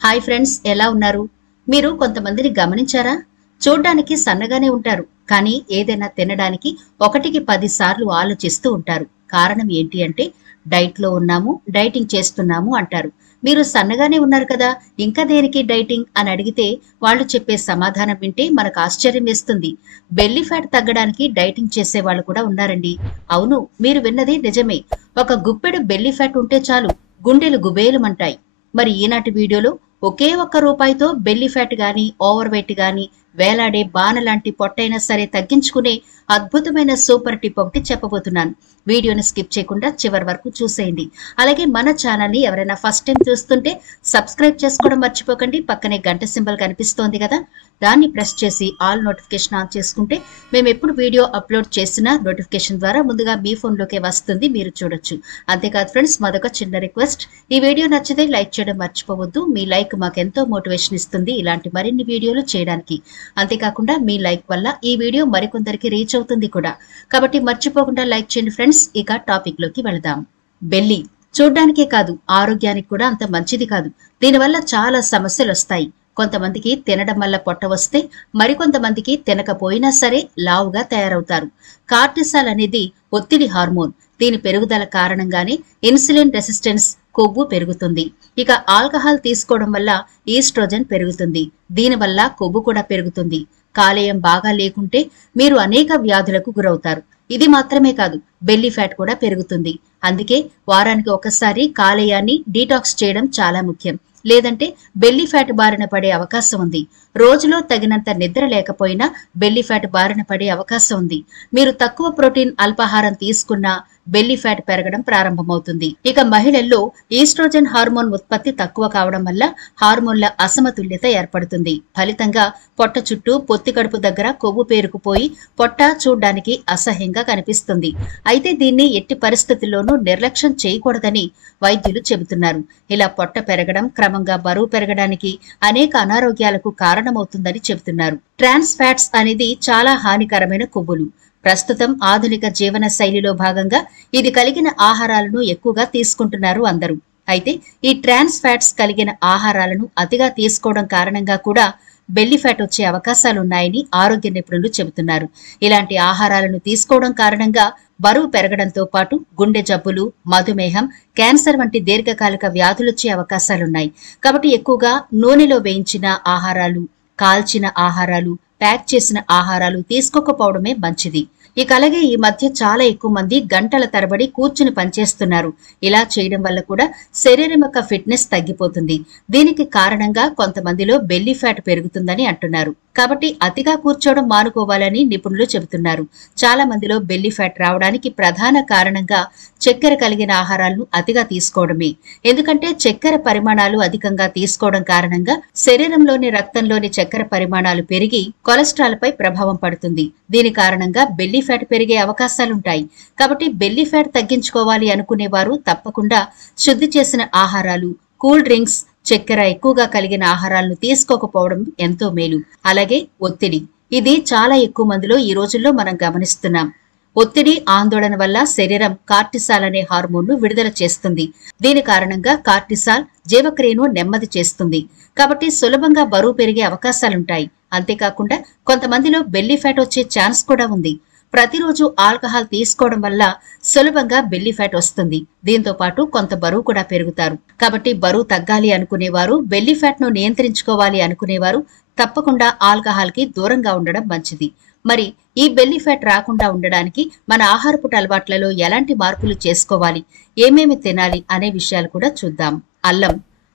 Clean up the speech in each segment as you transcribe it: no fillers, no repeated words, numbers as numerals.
Hi friends, ఎలా ఉన్నారు? మీరు కొంతమందిని గమనించారా? చూడ్డానికి సన్నగానే ఉంటారు, కానీ ఏదైనా తినడానికి 1కి 10 సార్లు ఆలోచిస్తూ ఉంటారు. కారణం ఏంటి అంటే డైట్‌లో ఉన్నాము, డైటింగ్ చేస్తున్నాము అంటారు. మీరు సన్నగానే ఉన్నారు కదా! ఇంకా దేనికి డైటింగ్ అని అడిగితే వాళ్ళు చెప్పే సమాధానం వింటే మనకు ఆశ్చర్యం వేస్తుంది. బెల్లీ ఫ్యాట్ తగ్గడానికి డైటింగ్ చేసేవాళ్ళు కూడా ఉన్నారండి. అవును, మీరు విన్నది నిజమే. ఒక గుప్పెడు బెల్లీ ఫ్యాట్ ఉంటే చాలు, గుండెలు గుబేలుమంటాయి. మరి ఈనాటి వీడియోలో ఒకే ఒక్క రూపాయితో బెల్లీ ఫ్యాట్ గాని, ఓవర్ వెయిట్ గాని, వేలాడే బాన లాంటి పొట్టైనా సరే తగ్గించుకునే అద్భుతమైన సూపర్ టిప్ ఒకటి చెప్పబోతున్నాను. వీడియోని స్కిప్ చేయకుండా చివరి వరకు చూసేయండి. అలాగే మన ఛానల్‌ని ఎవరైనా ఫస్ట్ టైం చూస్తుంటే సబ్స్క్రైబ్ చేసుకోవడం మర్చిపోకండి. పక్కనే గంట సింబల్ కనిపిస్తోంది కదా! దాన్ని ప్రెస్ చేసి ఆల్ నోటిఫికేషన్ ఆన్ చేసుకుంటే మేము ఎప్పుడు వీడియో అప్లోడ్ చేసినా నోటిఫికేషన్ ద్వారా ముందుగా మీ ఫోన్‌లోకే వస్తుంది, మీరు చూడొచ్చు. అంతేకాదు ఫ్రెండ్స్, మాదొక చిన్న రిక్వెస్ట్. ఈ వీడియో నచ్చితే లైక్ చేయడం మర్చిపోవద్దు. మీ లైక్ మాకెంతో మోటివేషన్ ఇస్తుంది ఇలాంటి మరిన్ని వీడియోలు చేయడానికి. అంతేకాకుండా మీ లైక్ వల్ల ఈ వీడియో మరికొందరికి రీచ్ అవుతుంది కూడా. కాబట్టి మర్చిపోకుండా లైక్ చేయండి ఫ్రెండ్స్. ఇక టాపిక్ లోకి వెళదాం. బెల్లి చూడ్డానికే కాదు, ఆరోగ్యానికి కూడా అంత మంచిది కాదు. దీనివల్ల చాలా సమస్యలు వస్తాయి. కొంతమందికి తినడం వల్ల పొట్ట వస్తే, మరికొంతమందికి తినకపోయినా సరే లావుగా తయారవుతారు. కార్టిసాల్ అనేది ఒత్తిడి హార్మోన్. దీని పెరుగుదల కారణంగానే ఇన్సులిన్ రెసిస్టెన్స్, కొవ్వు పెరుగుతుంది. ఇక ఆల్కహాల్ తీసుకోవడం వల్ల ఈస్ట్రోజన్ పెరుగుతుంది. దీనివల్ల కొవ్వు కూడా పెరుగుతుంది. కాలేయం బాగా లేకుంటే మీరు అనేక వ్యాధులకు గురవుతారు. ఇది మాత్రమే కాదు, బెల్లీ ఫ్యాట్ కూడా పెరుగుతుంది. అందుకే వారానికి ఒకసారి కాలేయాన్ని డీటాక్స్ చేయడం చాలా ముఖ్యం. లేదంటే బెల్లీ ఫ్యాట్ బారిన పడే అవకాశం ఉంది. రోజులో తగినంత నిద్ర లేకపోయినా బెల్లీ ఫ్యాట్ బారిన పడే అవకాశం ఉంది. మీరు తక్కువ ప్రోటీన్ అల్పాహారం తీసుకున్నా బెల్లీ ఫ్యాట్ పెరగడం ప్రారంభమవుతుంది. ఇక మహిళల్లో ఈస్ట్రోజన్ హార్మోన్ ఉత్పత్తి తక్కువ కావడం వల్ల హార్మోన్ల అసమతుల్యత ఏర్పడుతుంది. ఫలితంగా పొట్ట చుట్టూ, పొత్తి కడుపు దగ్గర కొవ్వు పేరుకుపోయి పొట్ట చూడ్డానికి అసహ్యంగా కనిపిస్తుంది. అయితే దీన్ని ఎట్టి పరిస్థితుల్లోనూ నిర్లక్ష్యం చేయకూడదని వైద్యులు చెబుతున్నారు. ఇలా పొట్ట పెరగడం క్రమంగా బరువు పెరగడానికి, అనేక అనారోగ్యాలకు కారణమవుతుందని చెబుతున్నారు. ట్రాన్స్ ఫ్యాట్స్ అనేది చాలా హానికరమైన కొవ్వులు. ప్రస్తుతం ఆధునిక జీవన శైలిలో భాగంగా ఇది కలిగిన ఆహారాలను ఎక్కువగా తీసుకుంటున్నారు అందరూ. అయితే ఈ ట్రాన్స్ ఫ్యాట్స్ కలిగిన ఆహారాలను అతిగా తీసుకోవడం కారణంగా కూడా బెల్లీ ఫ్యాట్ వచ్చే అవకాశాలున్నాయని ఆరోగ్య నిపుణులు చెబుతున్నారు. ఇలాంటి ఆహారాలను తీసుకోవడం కారణంగా బరువు పెరగడంతో పాటు గుండె జబ్బులు, మధుమేహం, క్యాన్సర్ వంటి దీర్ఘకాలిక వ్యాధులొచ్చే అవకాశాలున్నాయి. కాబట్టి ఎక్కువగా నూనెలో వేయించిన ఆహారాలు, కాల్చిన ఆహారాలు, ప్యాక్ చేసిన ఆహారాలు తీసుకోకపోవడమే మంచిది. ఇక అలాగే ఈ మధ్య చాలా ఎక్కువ మంది గంటల తరబడి కూర్చుని పనిచేస్తున్నారు. ఇలా చేయడం వల్ల కూడా శరీరం యొక్క ఫిట్నెస్ తగ్గిపోతుంది. దీనికి కారణంగా కొంతమందిలో బెల్లీ ఫ్యాట్ పెరుగుతుందని అంటున్నారు. కాబట్టి అతిగా కూర్చోవడం మానుకోవాలని నిపుణులు చెబుతున్నారు. చాలా మందిలో బెల్లీ ఫ్యాట్ రావడానికి ప్రధాన కారణంగా చక్కెర కలిగిన ఆహారాలను అతిగా తీసుకోవడమే. ఎందుకంటే చక్కెర పరిమాణాలు అధికంగా తీసుకోవడం కారణంగా శరీరంలోని రక్తంలోని చక్కెర పరిమాణాలు పెరిగి కొలెస్ట్రాల్ పై ప్రభావం పడుతుంది. దీని కారణంగా బెల్లీ ఫ్యాట్ పెరిగే అవకాశాలుంటాయి. కాబట్టి బెల్లీ ఫ్యాట్ తగ్గించుకోవాలి అనుకునేవారు తప్పకుండా శుద్ధి చేసిన ఆహారాలు, కూల్ డ్రింక్స్, చక్కెర ఎక్కువగా కలిగిన ఆహారాలను తీసుకోకపోవడం ఎంతో మేలు. అలాగే ఒత్తిడి, ఇది చాలా ఎక్కువ మందిలో ఈ రోజుల్లో మనం గమనిస్తున్నాం. ఒత్తిడి, ఆందోళన వల్ల శరీరం కార్టిసాల్ అనే హార్మోన్ను విడుదల చేస్తుంది. దీని కారణంగా కార్టిసాల్ జీవక్రియను నెమ్మది చేస్తుంది. కాబట్టి సులభంగా బరువు పెరిగే అవకాశాలుంటాయి. అంతేకాకుండా కొంతమందిలో బెల్లీ ఫ్యాట్ వచ్చే ఛాన్స్ కూడా ఉంది. ప్రతిరోజు ఆల్కహాల్ తీసుకోవడం వల్ల సులభంగా బెల్లీ ఫ్యాట్ వస్తుంది. దీంతో పాటు కొంత బరువు కూడా పెరుగుతారు. కాబట్టి బరువు తగ్గాలి అనుకునేవారు, బెల్లీ ఫ్యాట్ ను నియంత్రించుకోవాలి అనుకునేవారు తప్పకుండా ఆల్కహాల్ కి దూరంగా ఉండడం మంచిది. మరి ఈ బెల్లీ ఫ్యాట్ రాకుండా ఉండడానికి మన ఆహారపు అలవాట్లలో ఎలాంటి మార్పులు చేసుకోవాలి, ఏమేమి తినాలి అనే విషయాలు కూడా చూద్దాం.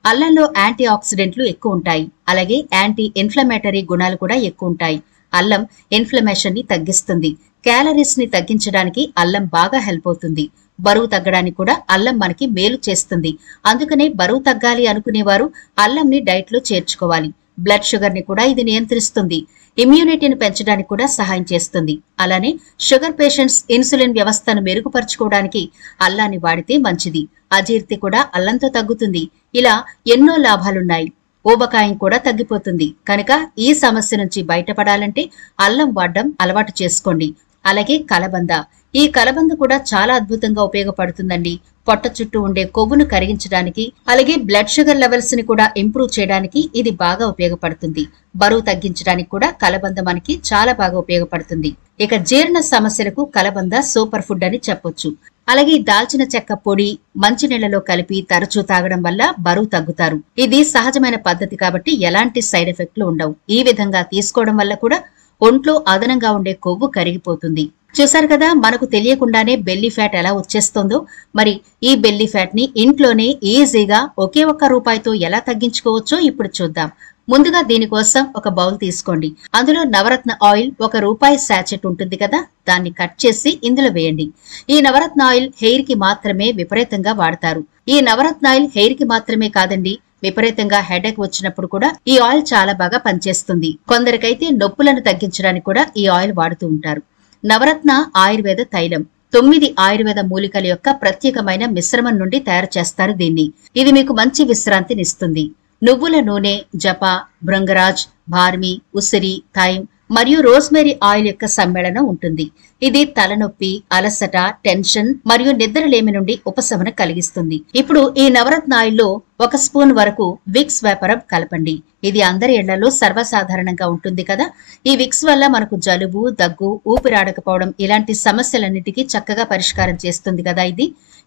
అల్లంలో యాంటీ ఆక్సిడెంట్లు ఎక్కువ ఉంటాయి. అలాగే యాంటీ ఇన్ఫ్లమేటరీ గుణాలు కూడా ఎక్కువ ఉంటాయి. అల్లం ఇన్ఫ్లమేషన్ ని తగ్గిస్తుంది. క్యాలరీస్ ని తగ్గించడానికి అల్లం బాగా హెల్ప్ అవుతుంది. బరువు తగ్గడానికి కూడా అల్లం మనకి మేలు చేస్తుంది. అందుకనే బరువు తగ్గాలి అనుకునేవారు అల్లంని డైట్ లో చేర్చుకోవాలి. బ్లడ్ షుగర్ ని కూడా ఇది నియంత్రిస్తుంది. ఇమ్యూనిటీని పెంచడానికి కూడా సహాయం చేస్తుంది. అలానే షుగర్ పేషెంట్స్ ఇన్సులిన్ వ్యవస్థను మెరుగుపరుచుకోవడానికి అల్లాన్ని వాడితే మంచిది. అజీర్తి కూడా అల్లంతో తగ్గుతుంది. ఇలా ఎన్నో లాభాలున్నాయి. ఊబకాయం కూడా తగ్గిపోతుంది. కనుక ఈ సమస్య నుంచి బయటపడాలంటే అల్లం వాడడం అలవాటు చేసుకోండి. అలాగే కలబంద, ఈ కలబంద కూడా చాలా అద్భుతంగా ఉపయోగపడుతుందండి. పొట్ట చుట్టూ ఉండే కొవ్వును కరిగించడానికి, అలాగే బ్లడ్ షుగర్ లెవెల్స్ ని కూడా ఇంప్రూవ్ చేయడానికి ఇది బాగా ఉపయోగపడుతుంది. బరువు తగ్గించడానికి కూడా కలబంద మనకి చాలా బాగా ఉపయోగపడుతుంది. ఇక జీర్ణ సమస్యలకు కలబంద సూపర్ ఫుడ్ అని చెప్పొచ్చు. అలాగే దాల్చిన చెక్క పొడి మంచినీళ్లలో కలిపి తరచూ తాగడం వల్ల బరువు తగ్గుతారు. ఇది సహజమైన పద్ధతి కాబట్టి ఎలాంటి సైడ్ ఎఫెక్ట్లు ఉండవు. ఈ విధంగా తీసుకోవడం వల్ల కూడా ఒంట్లో అదనంగా ఉండే కొవ్వు కరిగిపోతుంది. చూసారు కదా, మనకు తెలియకుండానే బెల్లీ ఫ్యాట్ ఎలా వచ్చేస్తుందో. మరి ఈ బెల్లీ ఫ్యాట్ ని ఇంట్లోనే ఈజీగా ఒకే ఒక్క రూపాయితో ఎలా తగ్గించుకోవచ్చో ఇప్పుడు చూద్దాం. ముందుగా దీనికోసం ఒక బౌల్ తీసుకోండి. అందులో నవరత్న ఆయిల్ ₹1 శాచెట్ ఉంటుంది కదా, దాన్ని కట్ చేసి ఇందులో వేయండి. ఈ నవరత్న ఆయిల్ హెయిర్ కి మాత్రమే విపరీతంగా వాడతారు. ఈ నవరత్న ఆయిల్ హెయిర్ కి మాత్రమే కాదండి, విపరీతంగా హెడేక్ వచ్చినప్పుడు కూడా ఈ ఆయిల్ చాలా బాగా పనిచేస్తుంది. కొందరికైతే నొప్పులను తగ్గించడానికి కూడా ఈ ఆయిల్ వాడుతూ ఉంటారు. నవరత్న ఆయుర్వేద తైలం 9 ఆయుర్వేద మూలికల యొక్క ప్రత్యేకమైన మిశ్రమం నుండి తయారు చేస్తారు దీన్ని. ఇది మీకు మంచి విశ్రాంతినిస్తుంది. నువ్వుల నూనె, జప, భృంగరాజ్, బార్మి, ఉసిరి, థైమ్ మరియు రోజ్మెరీ ఆయిల్ యొక్క సమ్మేళనం ఉంటుంది. ఇది తలనొప్పి, అలసట, టెన్షన్ మరియు నిద్రలేమి నుండి ఉపశమనం కలిగిస్తుంది. ఇప్పుడు ఈ నవరత్న ఆయిల్లో 1 స్పూన్ వరకు విక్స్ వేపరబ్ కలపండి. ఇది అందరి ఇళ్లలో సర్వసాధారణంగా ఉంటుంది కదా. ఈ విక్స్ వల్ల మనకు జలుబు, దగ్గు, ఊపిరాడకపోవడం ఇలాంటి సమస్యలన్నిటికీ చక్కగా పరిష్కారం చేస్తుంది కదా.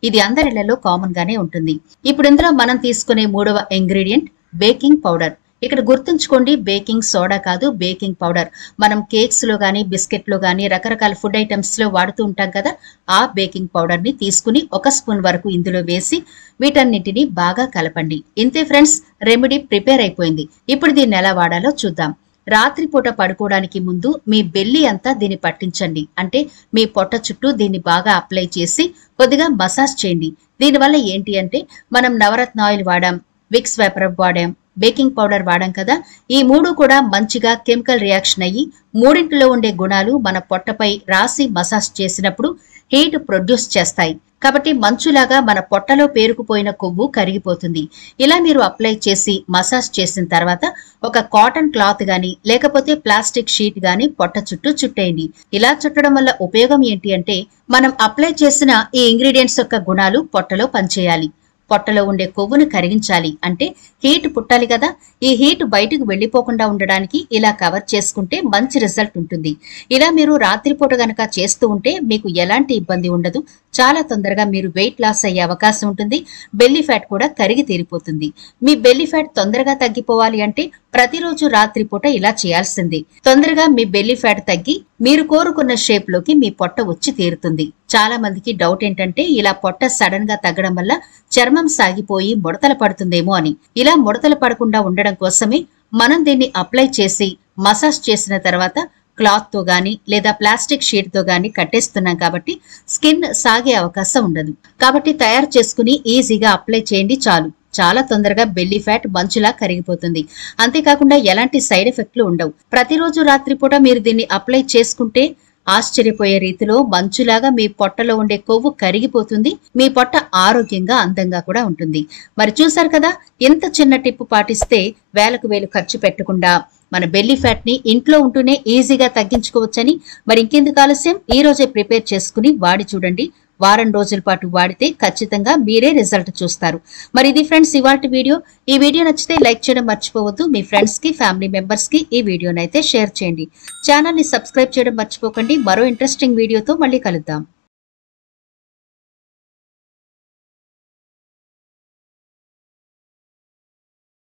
ఇది అందరి ఇళ్లలో కామన్ గానే ఉంటుంది. ఇప్పుడు ఇందులో మనం తీసుకునే 3వ ఇంగ్రీడియంట్ బేకింగ్ పౌడర్. ఇక్కడ గుర్తుంచుకోండి, బేకింగ్ సోడా కాదు, బేకింగ్ పౌడర్. మనం కేక్స్ లో గానీ, బిస్కెట్ లో గానీ, రకరకాల ఫుడ్ ఐటమ్స్ లో వాడుతూ ఉంటాం కదా, ఆ బేకింగ్ పౌడర్ ని తీసుకుని 1 స్పూన్ వరకు ఇందులో వేసి వీటన్నిటిని బాగా కలపండి. ఇంతే ఫ్రెండ్స్, రెమెడీ ప్రిపేర్ అయిపోయింది. ఇప్పుడు దీన్ని ఎలా వాడాలో చూద్దాం. రాత్రిపూట పడుకోవడానికి ముందు మీ బెల్లి అంతా దీన్ని పట్టించండి. అంటే మీ పొట్ట చుట్టూ దీన్ని బాగా అప్లై చేసి కొద్దిగా మసాజ్ చేయండి. దీనివల్ల ఏంటి అంటే, మనం నవరత్న ఆయిల్ వాడాం, విక్స్ వేపరబ్ వాడాం, బేకింగ్ పౌడర్ వాడాం కదా, ఈ 3 కూడా మంచిగా కెమికల్ రియాక్షన్ అయ్యి మూడింటిలో ఉండే గుణాలు మన పొట్టపై రాసి మసాజ్ చేసినప్పుడు హీట్ ప్రొడ్యూస్ చేస్తాయి. కాబట్టి మంచులాగా మన పొట్టలో పేరుకుపోయిన కొవ్వు కరిగిపోతుంది. ఇలా మీరు అప్లై చేసి మసాజ్ చేసిన తర్వాత ఒక కాటన్ క్లాత్ గాని లేకపోతే ప్లాస్టిక్ షీట్ గాని పొట్ట చుట్టూ చుట్టేయండి. ఇలా చుట్టడం వల్ల ఉపయోగం ఏంటి అంటే, మనం అప్లై చేసిన ఈ ఇంగ్రీడియంట్స్ యొక్క గుణాలు పొట్టలో పనిచేయాలి. పొట్టలో ఉండే కొవ్వును కరిగించాలి అంటే హీట్ పుట్టాలి కదా. ఈ హీట్ బయటకు వెళ్లిపోకుండా ఉండడానికి ఇలా కవర్ చేసుకుంటే మంచి రిజల్ట్ ఉంటుంది. ఇలా మీరు రాత్రిపూట గనక చేస్తూ ఉంటే మీకు ఎలాంటి ఇబ్బంది ఉండదు. చాలా తొందరగా మీరు వెయిట్ లాస్ అయ్యే అవకాశం ఉంటుంది. బెల్లీ ఫ్యాట్ కూడా కరిగి తీరిపోతుంది. మీ బెల్లీ ఫ్యాట్ తొందరగా తగ్గిపోవాలి అంటే ప్రతిరోజు రాత్రిపూట ఇలా చేయాల్సిందే. తొందరగా మీ బెల్లీ ఫ్యాట్ తగ్గి మీరు కోరుకున్న షేప్ లోకి మీ పొట్ట వచ్చి తీరుతుంది. చాలా మందికి డౌట్ ఏంటంటే, ఇలా పొట్ట సడన్ గా తగ్గడం వల్ల చర్మం సాగిపోయి ముడతలు పడుతుందేమో అని. ఇలా ముడతలు పడకుండా ఉండడం కోసమే మనం దీన్ని అప్లై చేసి మసాజ్ చేసిన తర్వాత క్లాత్ తో గాని లేదా ప్లాస్టిక్ షీట్ తో గాని కట్టేస్తున్నాం కాబట్టి స్కిన్ సాగే అవకాశం ఉండదు. కాబట్టి తయారు చేసుకుని ఈజీగా అప్లై చేయండి చాలు. చాలా తొందరగా బెల్లీ ఫ్యాట్ మంచులా కరిగిపోతుంది. అంతేకాకుండా ఎలాంటి సైడ్ ఎఫెక్ట్లు ఉండవు. ప్రతిరోజు రాత్రిపూట మీరు దీన్ని అప్లై చేసుకుంటే ఆశ్చర్యపోయే రీతిలో మంచులాగా మీ పొట్టలో ఉండే కొవ్వు కరిగిపోతుంది. మీ పొట్ట ఆరోగ్యంగా, అందంగా కూడా ఉంటుంది. మరి చూసారు కదా, ఎంత చిన్న టిప్పు పాటిస్తే వేలకు వేలు ఖర్చు పెట్టకుండా మన బెల్లీ ఫ్యాట్ ని ఇంట్లో ఉంటూనే ఈజీగా తగ్గించుకోవచ్చని. మరి ఇంకెందుకు ఆలస్యం, ఈ రోజే ప్రిపేర్ చేసుకుని వాడి చూడండి. వారం రోజుల పాటు వాడితే ఖచ్చితంగా మీరే రిజల్ట్ చూస్తారు. మరి ఇది ఫ్రెండ్స్ ఇవాల్టి వీడియో. ఈ వీడియో నచ్చితే లైక్ చేయడం మర్చిపోవద్దు. మీ ఫ్రెండ్స్ కి, ఫ్యామిలీ మెంబర్స్ కి ఈ వీడియోనైతే షేర్ చేయండి. ఛానల్ ని సబ్స్క్రైబ్ చేయడం మర్చిపోకండి. మరో ఇంట్రెస్టింగ్ వీడియోతో మళ్ళీ కలుద్దాం.